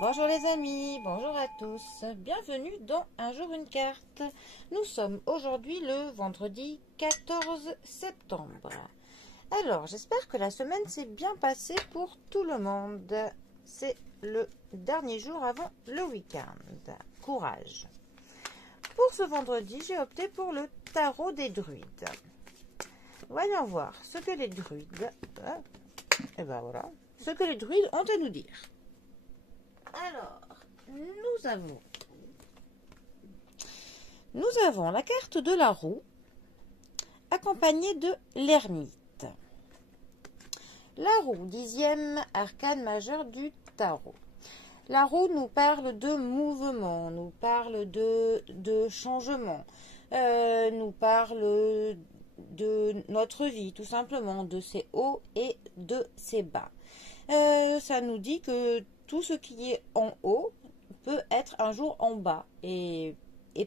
Bonjour les amis, bonjour à tous, bienvenue dans Un jour une carte. Nous sommes aujourd'hui le vendredi 14 septembre. Alors, j'espère que la semaine s'est bien passée pour tout le monde. C'est le dernier jour avant le week-end. Courage. Pour ce vendredi, j'ai opté pour le tarot des druides. Voyons voir ce que les druides, ce que les druides ont à nous dire. Alors, nous avons la carte de la roue accompagnée de l'ermite. La roue, 10e arcane majeur du tarot. La roue nous parle de mouvement, nous parle de changement, nous parle de notre vie, tout simplement, de ses hauts et de ses bas. Ça nous dit que tout ce qui est en haut peut être un jour en bas. Et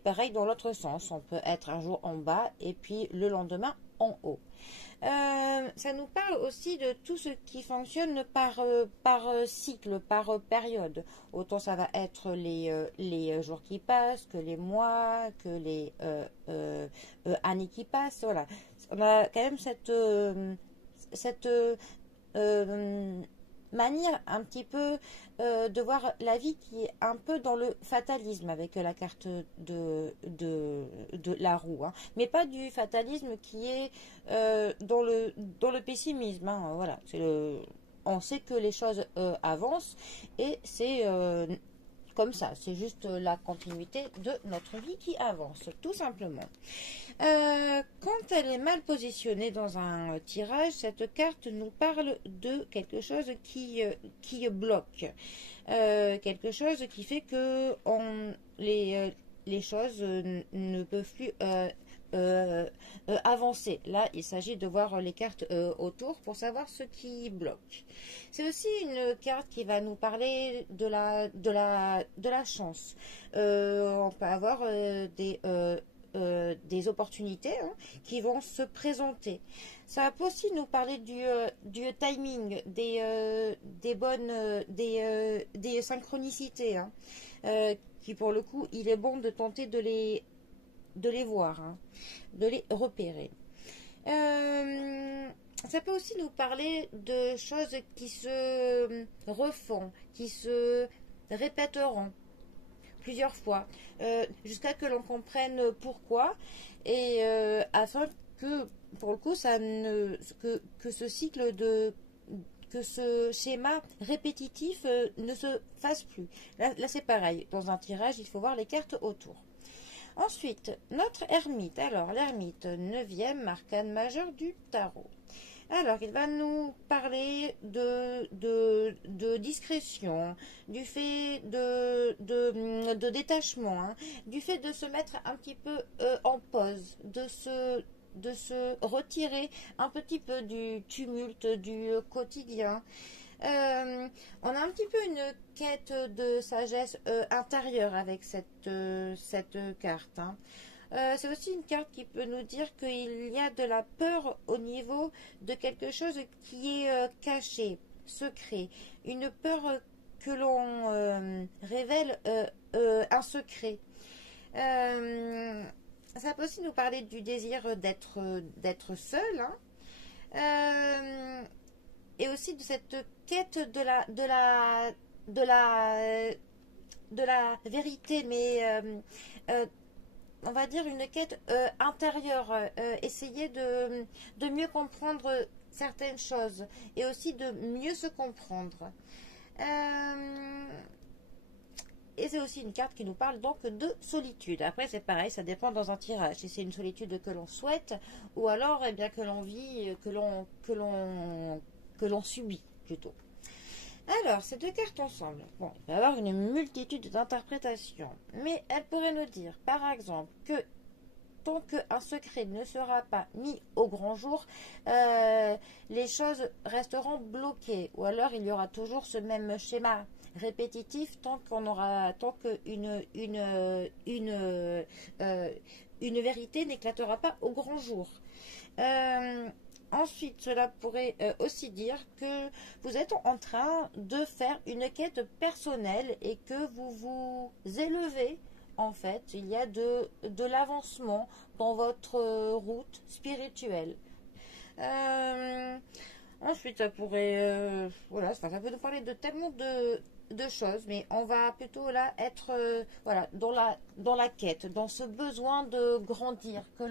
pareil dans l'autre sens, on peut être un jour en bas et puis le lendemain en haut. Ça nous parle aussi de tout ce qui fonctionne par cycle, par période. Autant ça va être les jours qui passent, que les mois, que les années qui passent. Voilà. On a quand même cette manière un petit peu de voir la vie qui est un peu dans le fatalisme avec la carte de la roue, hein. Mais pas du fatalisme qui est dans le pessimisme, hein. Voilà, on sait que les choses avancent et c'est comme ça, c'est juste la continuité de notre vie qui avance, tout simplement. Quand elle est mal positionnée dans un tirage, cette carte nous parle de quelque chose qui bloque. Quelque chose qui fait que les choses ne peuvent plus avancer. Là, il s'agit de voir les cartes autour pour savoir ce qui bloque. C'est aussi une carte qui va nous parler de la chance. On peut avoir des opportunités, hein, qui vont se présenter. Ça peut aussi nous parler du timing, des synchronicités, hein, qui pour le coup, il est bon de tenter de les voir, hein, de les repérer. Ça peut aussi nous parler de choses qui se refont, qui se répéteront plusieurs fois, jusqu'à que l'on comprenne pourquoi, et afin que, pour le coup, que ce cycle que ce schéma répétitif ne se fasse plus. Là c'est pareil, dans un tirage, il faut voir les cartes autour. Ensuite, notre ermite. Alors, l'ermite, 9e arcane majeur du tarot. Alors, il va nous parler de discrétion, du fait de détachement, hein, du fait de se mettre un petit peu en pause, de se retirer un petit peu du tumulte du quotidien. On a un petit peu une quête de sagesse intérieure avec cette carte, hein. C'est aussi une carte qui peut nous dire qu'il y a de la peur au niveau de quelque chose qui est caché, secret. Une peur que l'on révèle un secret. Ça peut aussi nous parler du désir d'être seul, hein. Et aussi de cette quête de la vérité, mais on va dire une quête intérieure, essayer de mieux comprendre certaines choses et aussi de mieux se comprendre. Et c'est aussi une carte qui nous parle donc de solitude. Après, c'est pareil, ça dépend dans un tirage. Si c'est une solitude que l'on souhaite, ou alors eh bien, que l'on vit, que l'on subit plutôt. Alors, ces deux cartes ensemble, bon, il va y avoir une multitude d'interprétations, mais elles pourraient nous dire, par exemple, que tant qu'un secret ne sera pas mis au grand jour, les choses resteront bloquées, ou alors il y aura toujours ce même schéma répétitif tant qu'une une vérité n'éclatera pas au grand jour. Ensuite, cela pourrait aussi dire que vous êtes en train de faire une quête personnelle et que vous vous élevez. En fait, il y a de l'avancement dans votre route spirituelle. Ensuite, ça pourrait, voilà, ça peut nous parler de tellement de choses, mais on va plutôt là être, voilà, dans la quête, dans ce besoin de grandir, que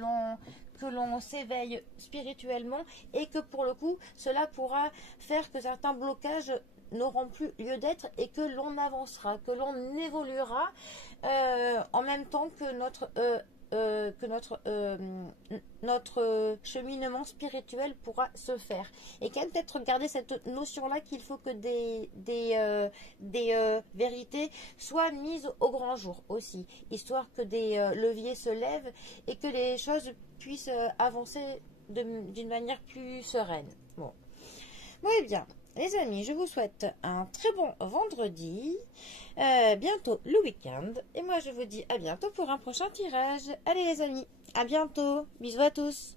l'on s'éveille spirituellement et que pour le coup, cela pourra faire que certains blocages n'auront plus lieu d'être et que l'on avancera, que l'on évoluera en même temps que notre cheminement spirituel pourra se faire. Et quand même peut-être garder cette notion-là qu'il faut que des vérités soient mises au grand jour aussi, histoire que des leviers se lèvent et que les choses puissent avancer d'une manière plus sereine. Bon. Eh bien, les amis, je vous souhaite un très bon vendredi, bientôt le week-end, et moi je vous dis à bientôt pour un prochain tirage. Allez les amis, à bientôt, bisous à tous.